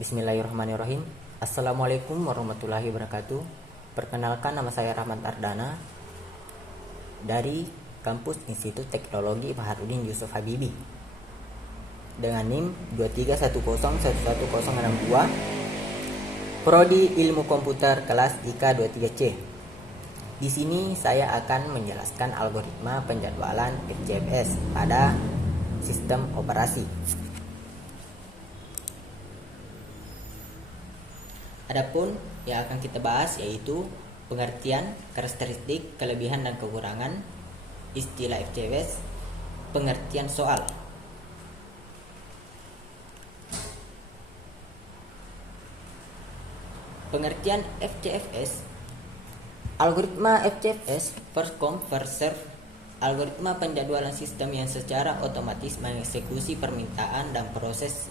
Bismillahirrahmanirrahim. Assalamualaikum warahmatullahi wabarakatuh. Perkenalkan, nama saya Rahmat Ardana dari Kampus Institut Teknologi Baharudin Yusuf Habibie dengan NIM 231101162, Prodi Ilmu Komputer kelas IK 23C. Di sini saya akan menjelaskan algoritma penjadwalan FCFS pada sistem operasi. Adapun yang akan kita bahas yaitu pengertian, karakteristik, kelebihan dan kekurangan istilah FCFS, pengertian soal. Pengertian FCFS. Algoritma FCFS, first come first serve, algoritma penjadwalan sistem yang secara otomatis mengeksekusi permintaan dan proses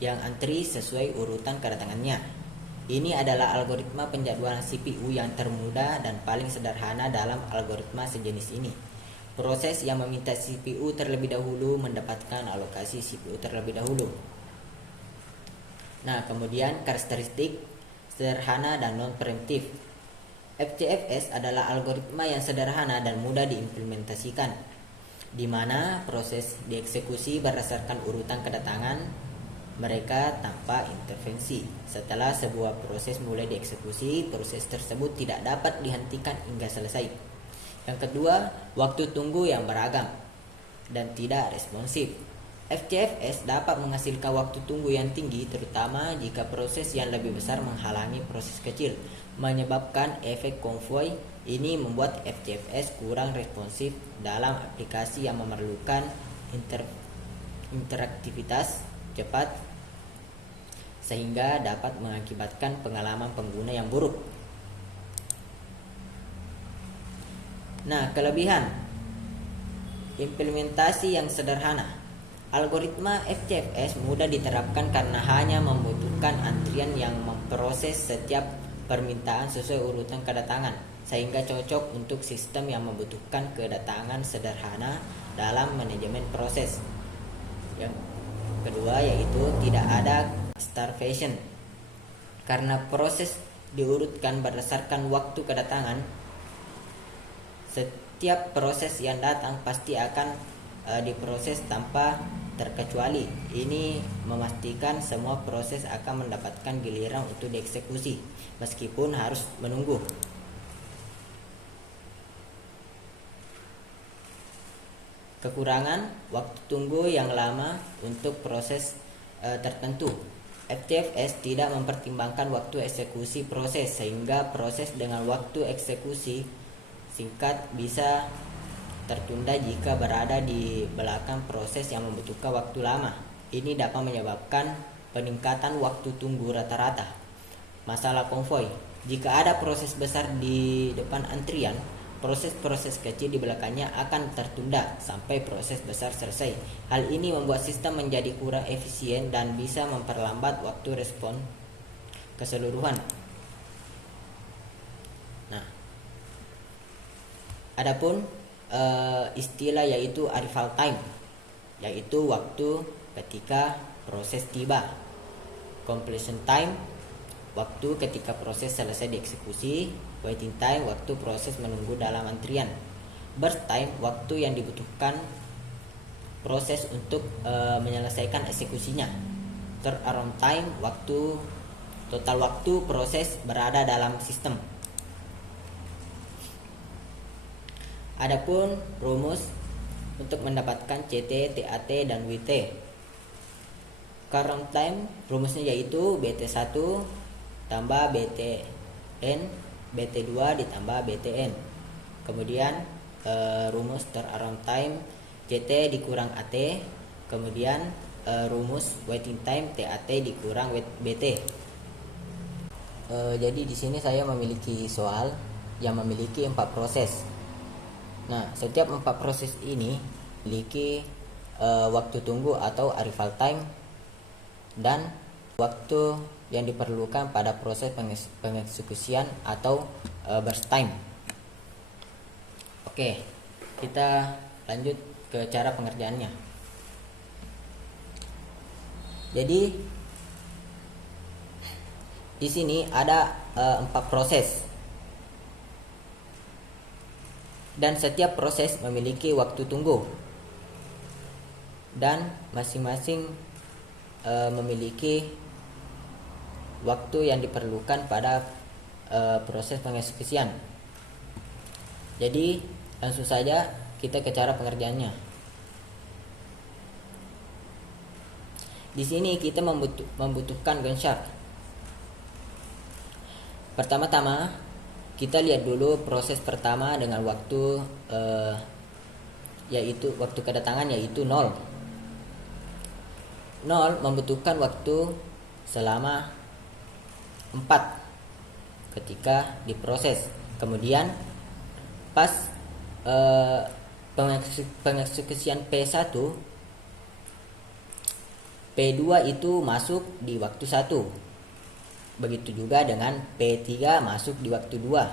yang antri sesuai urutan kedatangannya. Ini adalah algoritma penjadwalan CPU yang termudah dan paling sederhana dalam algoritma sejenis ini. Proses yang meminta CPU terlebih dahulu mendapatkan alokasi CPU terlebih dahulu. Nah, kemudian karakteristik sederhana dan non-preemptif. FCFS adalah algoritma yang sederhana dan mudah diimplementasikan, di mana proses dieksekusi berdasarkan urutan kedatangan mereka tanpa intervensi. Setelah sebuah proses mulai dieksekusi, proses tersebut tidak dapat dihentikan hingga selesai. Yang kedua, waktu tunggu yang beragam dan tidak responsif. FCFS dapat menghasilkan waktu tunggu yang tinggi, terutama jika proses yang lebih besar menghalangi proses kecil, menyebabkan efek konvoi. Ini membuat FCFS kurang responsif dalam aplikasi yang memerlukan interaktivitas cepat, sehingga dapat mengakibatkan pengalaman pengguna yang buruk. Nah, kelebihan implementasi yang sederhana. Algoritma FCFS mudah diterapkan karena hanya membutuhkan antrian yang memproses setiap permintaan sesuai urutan kedatangan, sehingga cocok untuk sistem yang membutuhkan kedatangan sederhana dalam manajemen proses. Yang kedua yaitu tidak ada starvation. Karena proses diurutkan berdasarkan waktu kedatangan, setiap proses yang datang pasti akan diproses tanpa terkecuali. Ini memastikan semua proses akan mendapatkan giliran untuk dieksekusi meskipun harus menunggu. Kekurangan, waktu tunggu yang lama untuk proses tertentu. FCFS tidak mempertimbangkan waktu eksekusi proses, sehingga proses dengan waktu eksekusi singkat bisa tertunda jika berada di belakang proses yang membutuhkan waktu lama. Ini dapat menyebabkan peningkatan waktu tunggu rata-rata. Masalah konvoi. Jika ada proses besar di depan antrian, proses-proses kecil di belakangnya akan tertunda sampai proses besar selesai. Hal ini membuat sistem menjadi kurang efisien dan bisa memperlambat waktu respon keseluruhan. Nah, adapun istilah yaitu arrival time, yaitu waktu ketika proses tiba. Completion time, waktu ketika proses selesai dieksekusi. Waiting time, waktu proses menunggu dalam antrian. Burst time, waktu yang dibutuhkan proses untuk menyelesaikan eksekusinya. Turnaround time, total waktu proses berada dalam sistem. Adapun rumus untuk mendapatkan CT, TAT, dan WT. Current time, rumusnya yaitu BT1 tambah BTN BT2 ditambah BTN. Kemudian rumus turnaround time CT dikurang AT. Kemudian rumus waiting time TAT dikurang BT. Jadi di sini saya memiliki soal yang memiliki 4 proses. Nah, setiap 4 proses ini memiliki waktu tunggu atau arrival time dan waktu yang diperlukan pada proses pengeksekusian atau burst time. Oke, kita lanjut ke cara pengerjaannya. Jadi di sini ada 4 proses, dan setiap proses memiliki waktu tunggu, dan masing-masing memiliki waktu yang diperlukan pada proses pengeksekusian. Jadi langsung saja kita ke cara pengerjaannya. Di sini kita membutuhkan Gantt chart. Pertama-tama kita lihat dulu proses pertama dengan waktu yaitu waktu kedatangan yaitu 0. 0 membutuhkan waktu selama 4 ketika diproses. Kemudian pas pengeksekusian P1, P2 itu masuk di waktu 1. Begitu juga dengan P3 masuk di waktu 2,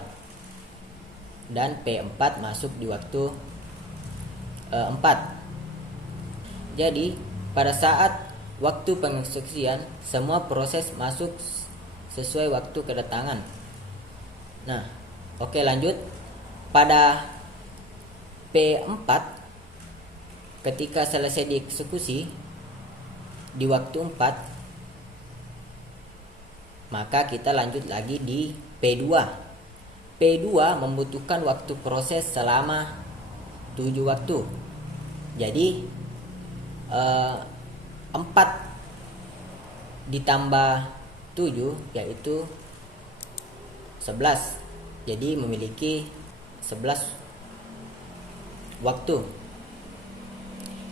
dan P4 masuk di waktu 4. Jadi pada saat waktu pengeksekusian semua proses masuk sesuai waktu kedatangan. Nah, oke, lanjut. Pada P4 ketika selesai dieksekusi di waktu 4, maka kita lanjut lagi di P2. P2 membutuhkan waktu proses selama 7 waktu. Jadi 4 ditambah 7 yaitu 11. Jadi memiliki 11 waktu.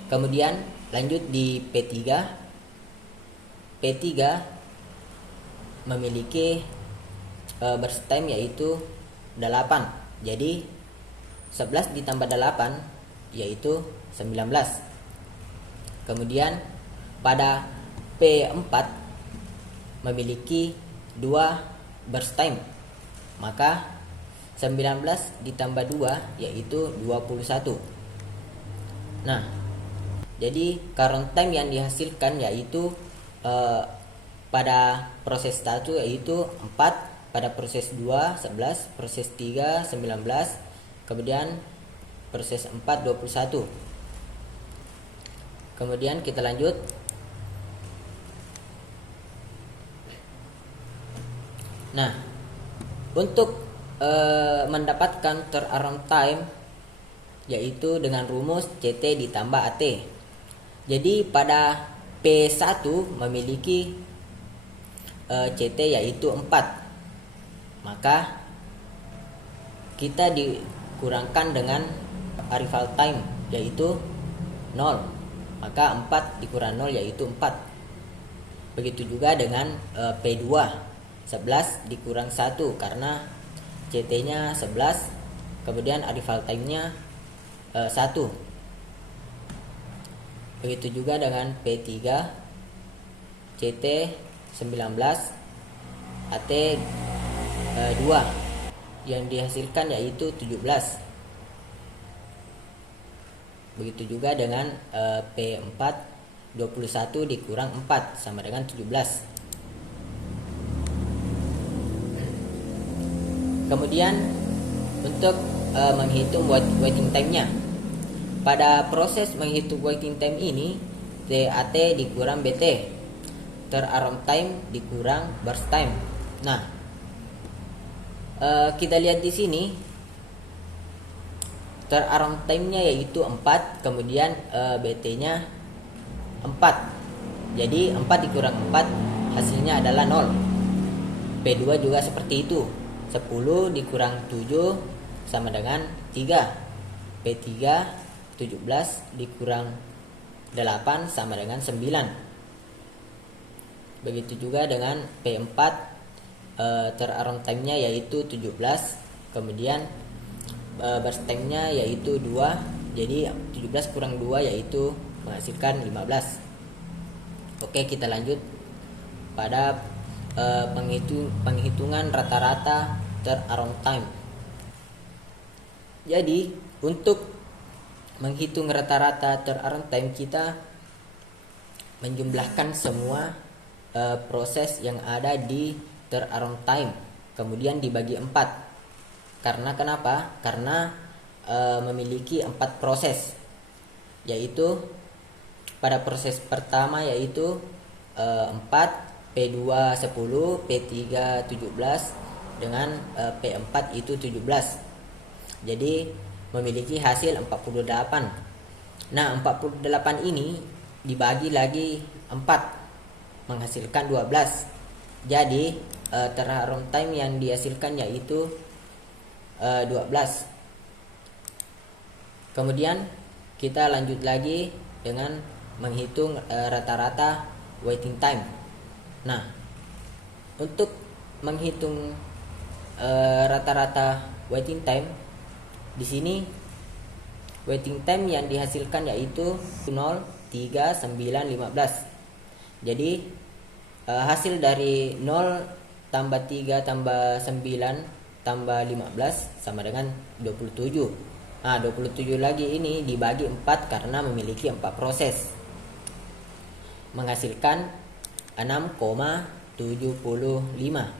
Kemudian lanjut di P3. P3 memiliki burst time yaitu 8. Jadi 11 ditambah 8 yaitu 19. Kemudian pada P4 memiliki 2 burst time. Maka 19 ditambah 2 yaitu 21. Nah, jadi current time yang dihasilkan yaitu pada proses 1 yaitu 4, pada proses 2 11, proses 3 19, kemudian proses 4 21. Kemudian kita lanjut. Nah, untuk mendapatkan turnaround time yaitu dengan rumus CT ditambah AT. Jadi pada P1 memiliki CT yaitu 4. Maka kita dikurangkan dengan arrival time yaitu 0. Maka 4 dikurang 0 yaitu 4. Begitu juga dengan P2, 11 dikurang 1 karena CT-nya 11, kemudian arrival time-nya 1. Begitu juga dengan P3, CT 19, AT 2, yang dihasilkan yaitu 17. Begitu juga dengan P4, 21 dikurang 4 sama dengan 17. Kemudian untuk menghitung waiting time-nya, pada proses menghitung waiting time ini TAT dikurang BT, turnaround time dikurang burst time. Nah, kita lihat di sini turnaround time-nya yaitu 4, kemudian BT-nya 4. Jadi 4 dikurang 4 hasilnya adalah 0. P2 juga seperti itu. 10 dikurang 7 sama dengan 3. P3 17 dikurang 8 sama dengan 9. Begitu juga dengan P4, turnaround time-nya yaitu 17, kemudian burst time-nya yaitu 2. Jadi 17 kurang 2 yaitu menghasilkan 15. Oke, kita lanjut pada penghitungan rata-rata turnaround time. Jadi untuk menghitung rata-rata turnaround time, kita menjumlahkan semua proses yang ada di turnaround time, kemudian dibagi 4. Karena kenapa? Karena memiliki 4 proses, yaitu pada proses pertama yaitu 4, P2 10, P3 17 dengan P4 itu 17. Jadi memiliki hasil 48. Nah, 48 ini dibagi lagi 4 menghasilkan 12. Jadi turnaround time yang dihasilkan yaitu 12. Kemudian kita lanjut lagi dengan menghitung rata-rata waiting time. Nah, untuk menghitung rata-rata waiting time, di sini waiting time yang dihasilkan yaitu 0, 3, 9, 15. Jadi hasil dari 0 tambah 3 tambah 9 tambah 15 sama dengan 27. Nah, 27 lagi ini dibagi 4 karena memiliki 4 proses, menghasilkan 6,75.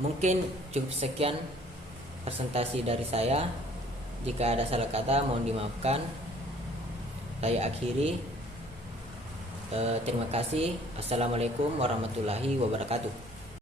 Mungkin cukup sekian presentasi dari saya. Jika ada salah kata mohon dimaafkan. Saya akhiri. Terima kasih. Assalamualaikum warahmatullahi wabarakatuh.